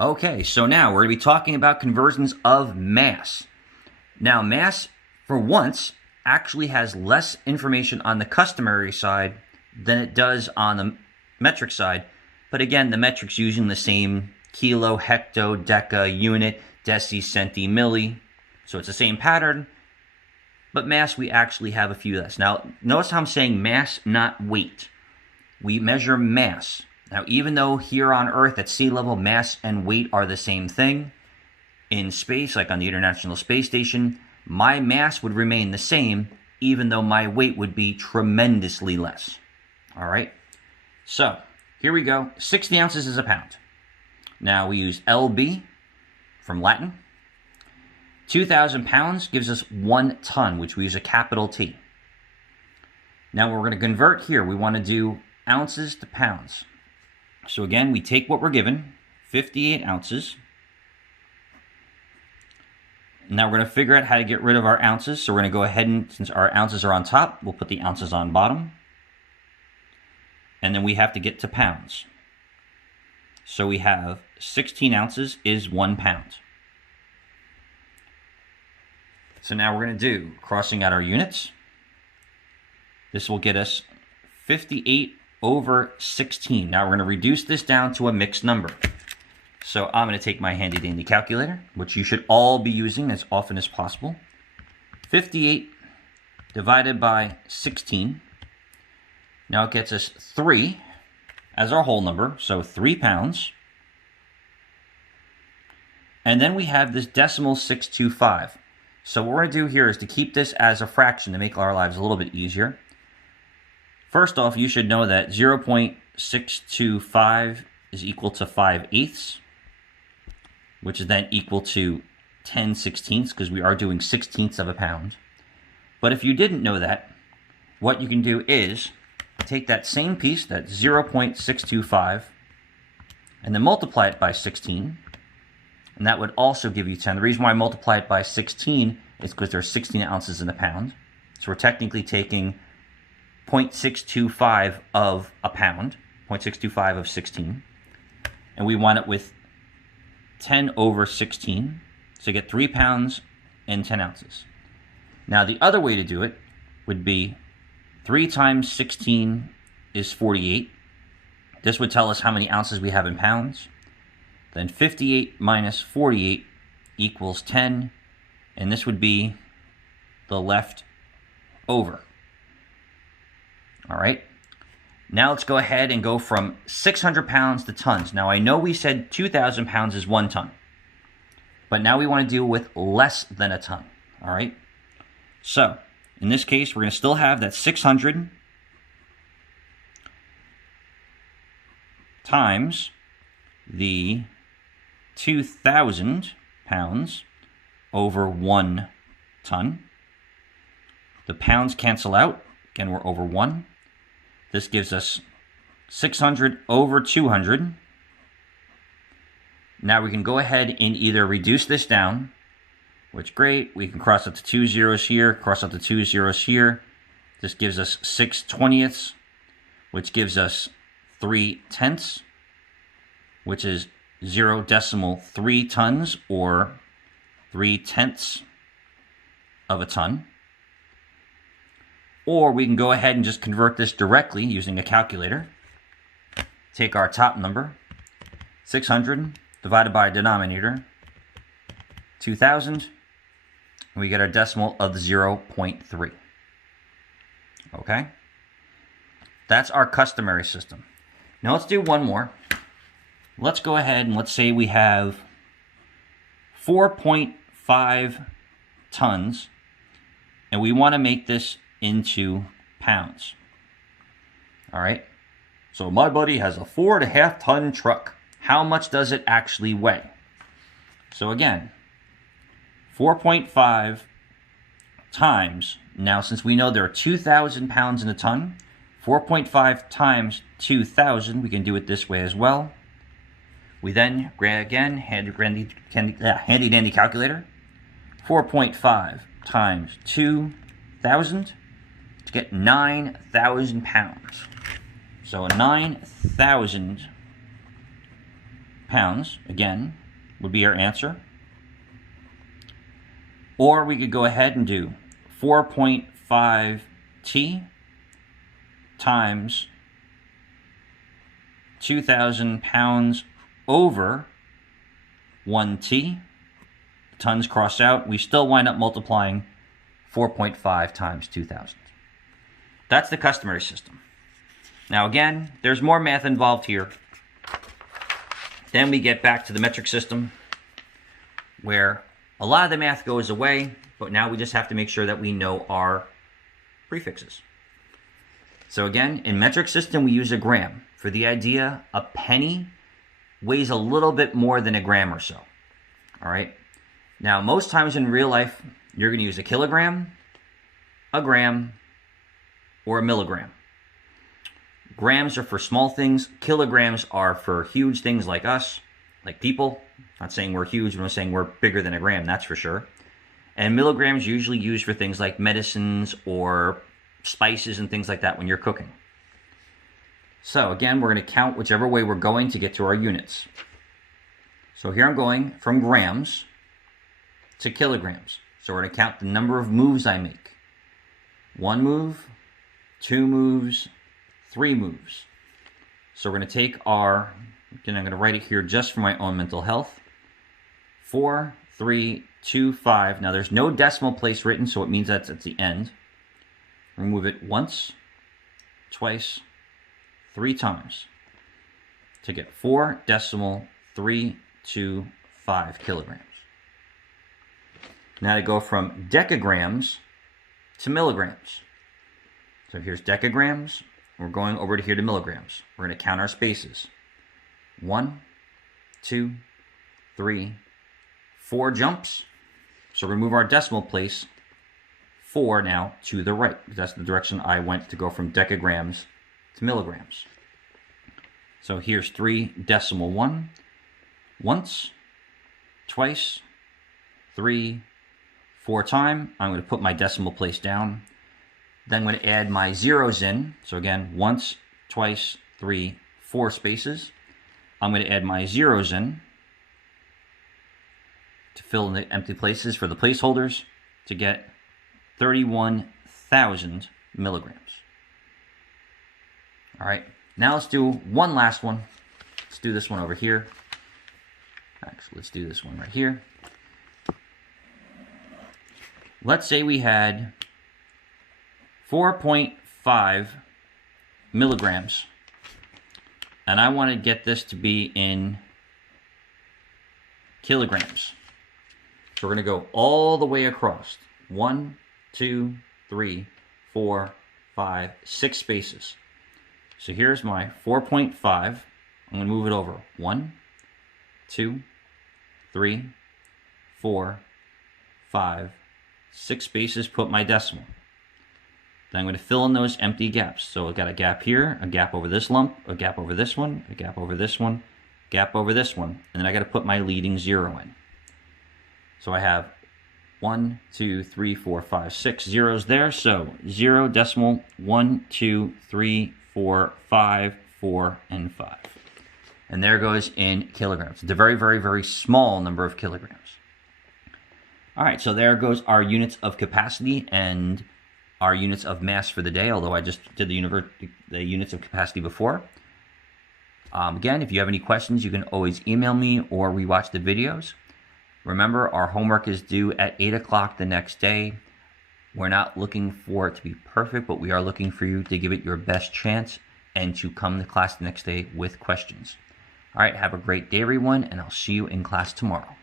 Okay, so now we're going to be talking about conversions of mass. Now, mass, for once, actually has less information on the customary side than it does on the metric side. But again, the metric's using the same kilo, hecto, deca, unit, deci, centi, milli. So it's the same pattern. But mass, we actually have a few less. Now, notice how I'm saying mass, not weight. We measure mass. Now, even though here on Earth at sea level, mass and weight are the same thing, in space, like on the International Space Station, my mass would remain the same, even though my weight would be tremendously less. All right? So, here we go. 60 ounces is a pound. Now, we use lb from Latin. 2,000 pounds gives us 1 ton, which we use a capital T. Now, we're going to convert here. We want to do ounces to pounds. So again, we take what we're given, 58 ounces. Now we're going to figure out how to get rid of our ounces. So we're going to go ahead and, since our ounces are on top, we'll put the ounces on bottom. And then we have to get to pounds. So we have 16 ounces is 1 pound. So now we're going to do, crossing out our units. This will get us 58 over 16. Now we're going to reduce this down to a mixed number. So I'm going to take my handy dandy calculator, which you should all be using as often as possible. 58 divided by 16. Now it gets us 3 as our whole number, so 3 pounds. And then we have this decimal 625. So what we're going to do here is to keep this as a fraction to make our lives a little bit easier. First off, you should know that 0.625 is equal to 5/8, which is then equal to 10/16 because we are doing 16ths of a pound. But if you didn't know that, what you can do is take that same piece, that 0.625, and then multiply it by 16, and that would also give you 10. The reason why I multiply it by 16 is because there's 16 ounces in a pound. So we're technically taking 0.625 of a pound, 0.625 of 16, and we want it with 10 over 16, so you get 3 pounds and 10 ounces. Now the other way to do it would be 3 times 16 is 48. This would tell us how many ounces we have in pounds. Then 58 minus 48 equals 10, and this would be the left over. All right, now let's go ahead and go from 600 pounds to tons. Now I know we said 2,000 pounds is 1 ton, but now we want to deal with less than a ton. All right, so in this case, we're going to still have that 600 times the 2,000 pounds over 1 ton. The pounds cancel out. Again, we're over 1. This gives us 600 over 200. Now we can go ahead and either reduce this down, which great. We can cross out the 2 zeros here, cross out the 2 zeros here. This gives us 6/20, which gives us 3/10, which is 0.3 tons or 3/10 of a ton. Or we can go ahead and just convert this directly using a calculator. Take our top number, 600, divided by our denominator, 2,000, and we get our decimal of 0.3. Okay? That's our customary system. Now let's do one more. Let's go ahead and let's say we have 4.5 tons, and we want to make this into pounds. All right, so my buddy has a 4.5 ton truck. How much does it actually weigh? So again, 4.5 times, now since we know there are 2,000 pounds in a ton, 4.5 times 2,000, we can do it this way as well. We then, again, handy dandy calculator, 4.5 times 2,000 to get 9,000 pounds. So 9,000 pounds, again, would be our answer. Or we could go ahead and do 4.5 T times 2,000 pounds over 1 T. Tons cross out. We still wind up multiplying 4.5 times 2,000. That's the customary system. Now again, there's more math involved here. Then we get back to the metric system, where a lot of the math goes away, but now we just have to make sure that we know our prefixes. So again, in metric system, we use a gram. For the idea, a penny weighs a little bit more than a gram or so. All right. Now, most times in real life, you're going to use a kilogram, a gram, or a milligram. Grams are for small things. Kilograms are for huge things like us, like people. Not saying we're huge, but I'm saying we're bigger than a gram, that's for sure. And milligrams usually used for things like medicines or spices and things like that when you're cooking. So again, we're going to count whichever way we're going to get to our units. So here I'm going from grams to kilograms. So we're going to count the number of moves I make. 1 move, 2 moves, 3 moves. So we're going to take our, again, I'm going to write it here just for my own mental health. 4, 3, 2, 5. Now there's no decimal place written, so it means that's at the end. Remove it once, twice, 3 times to get 4.325 kilograms. Now to go from decagrams to milligrams. So here's decagrams. We're going over to here to milligrams. We're going to count our spaces. 1, 2, 3, 4 jumps. So we move our decimal place 4 now to the right. That's the direction I went to go from decagrams to milligrams. So here's 3.1. Once, twice, 3, 4 times. I'm going to put my decimal place down. Then I'm going to add my zeros in. So again, once, twice, 3, 4 spaces. I'm going to add my zeros in to fill in the empty places for the placeholders to get 31,000 milligrams. All right, now let's do one last one. Let's do this one over here. Actually, let's do this one right here. Let's say we had 4.5 milligrams, and I want to get this to be in kilograms. So we're going to go all the way across. 1, 2, 3, 4, 5, 6 spaces. So here's my 4.5. I'm going to move it over. 1, 2, 3, 4, 5, 6 spaces, put my decimal. Then I'm going to fill in those empty gaps. So I've got a gap here, a gap over this lump, a gap over this one, a gap over this one, gap over this one, and then I got to put my leading zero in. So I have 1, 2, 3, 4, 5, 6 zeros there. So 0.1, 2, 3, 4, 5, 4, and 5. And there goes in kilograms. It's a very, very, very small number of kilograms. All right, so there goes our units of capacity and our units of mass for the day, although I just did the units of capacity before. Again, if you have any questions, you can always email me or rewatch the videos. Remember, our homework is due at 8 o'clock the next day. We're not looking for it to be perfect, but we are looking for you to give it your best chance and to come to class the next day with questions. All right, have a great day, everyone, and I'll see you in class tomorrow.